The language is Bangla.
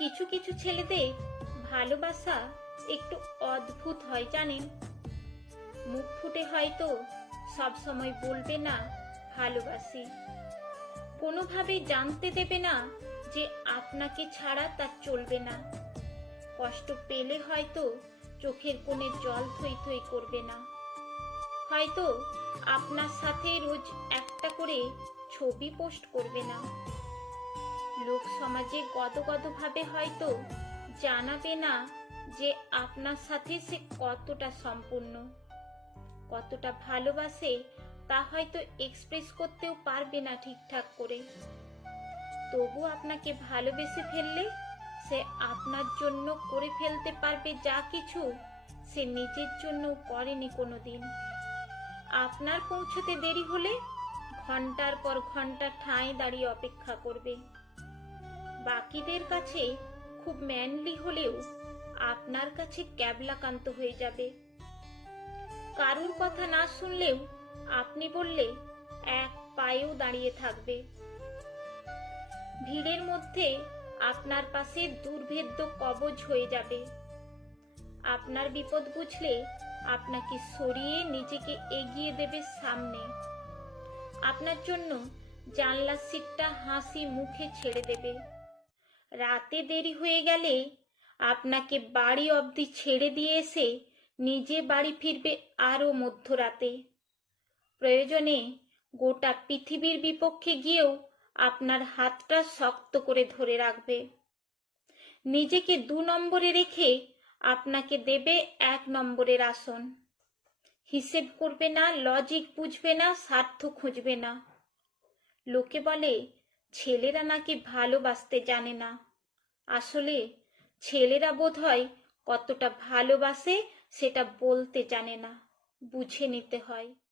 কিছু কিছু ছেলেদের ভালোবাসা একটু অদ্ভুত হয় জানেন। মুখ ফুটে হয়তো সব সময় বলবে না ভালোবাসি, কোনোভাবে জানতে দেবে না যে আপনাকে ছাড়া তার চলবে না। কষ্ট পেলে হয়তো চোখের কোণে জল থই থই করবে না। হয়তো আপনার সাথে রোজ একটা করে ছবি পোস্ট করবে না। লোক সমাজে গদগদ ভাবে হয়তো জানাবে না যে আপনার সাথে সে কতটা সম্পূর্ণ, কতটা ভালোবাসে তা হয়তো এক্সপ্রেস করতেও পারবে না ঠিকঠাক করে। তবু আপনাকে ভালোবেসে ফেললে সে আপনার জন্য করে ফেলতে পারবে যা কিছু সে নিজের জন্য করেনি কোনোদিন। আপনার পৌঁছতে দেরি হলে ঘন্টার পর ঘন্টা ঠাঁই দাঁড়িয়ে অপেক্ষা করবে। বাকিদের কাছে খুব ম্যানলি হলেও আপনার কাছে ক্যাবলাকান্ত হয়ে যাবে। কারুর কথা না শুনলেও আপনি বললে এক পায়েও দাঁড়িয়ে থাকবে। ভিড়ের মধ্যে আপনার পাশে দুর্ভেদ্য কবচ হয়ে যাবে। আপনার বিপদ বুঝলে আপনাকে সরিয়ে নিজেকে এগিয়ে দেবে সামনে। আপনার জন্য জানলার সিটটা হাসি মুখে ছেড়ে দেবে। রাতে দেরি হয়ে গেলে আপনাকে বাড়ি অবধি ছেড়ে দিয়ে এসে নিজে বাড়ি ফিরবে আরো মধ্যরাতে। প্রয়োজনে গোটা পৃথিবীর বিপক্ষে গিয়েও আপনার হাতটা শক্ত করে ধরে রাখবে। নিজেকে 2 নম্বরে রেখে আপনাকে দেবে 1 নম্বরের আসন। হিসেব করবে না, লজিক বুঝবে না, স্বার্থ খুঁজবে না। লোকে বলে ছেলেরা নাকি ভালোবাসতে জানে না। আসলে ছেলেরা বোধহয় কতটা ভালোবাসে সেটা বলতে জানে না, বুঝে নিতে হয়।